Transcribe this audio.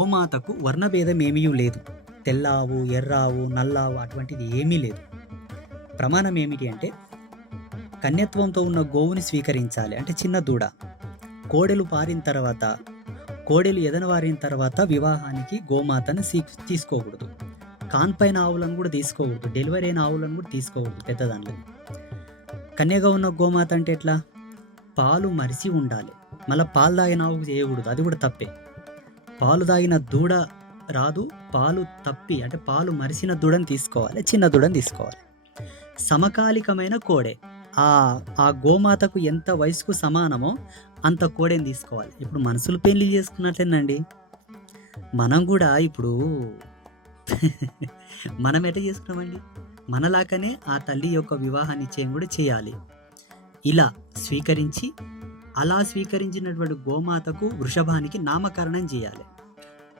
గోమాతకు వర్ణభేదం ఏమీ లేదు. తెల్లావు, ఎర్రావు, నల్లావు అటువంటిది ఏమీ లేదు. ప్రమాణం ఏమిటి అంటే కన్యత్వంతో ఉన్న గోవుని స్వీకరించాలి. అంటే చిన్న దూడ. కోడెలు పారిన తర్వాత, కోడెలు ఎదనవారిన తర్వాత వివాహానికి గోమాతను తీసుకోకూడదు. కాన్పైన ఆవులను కూడా తీసుకోకూడదు. డెలివరీ అయిన ఆవులను కూడా తీసుకోకూడదు పెద్దదానిలో. కన్యగా ఉన్న గోమాత అంటే ఎట్లా? పాలు మరిసి ఉండాలి. మళ్ళీ పాలు తాగిన ఆవుకు చేయకూడదు, అది కూడా తప్పే. పాలు తాగిన దూడ రాదు, పాలు తప్పి అంటే పాలు మరిసిన దూడని తీసుకోవాలి, చిన్న దూడని తీసుకోవాలి. సమకాలికమైన కోడె, ఆ గోమాతకు ఎంత వయసుకు సమానమో అంత కోడెని తీసుకోవాలి. ఇప్పుడు మనుషులు పెళ్లి చేసుకున్నట్లేనండి. మనం కూడా ఇప్పుడు మనం ఎట్లా చేసుకున్నామండి? మనలాగానే ఆ తల్లి యొక్క వివాహ నిశ్చయం కూడా చేయాలి. ఇలా స్వీకరించి, అలా స్వీకరించినటువంటి గోమాతకు వృషభానికి నామకరణం చేయాలి.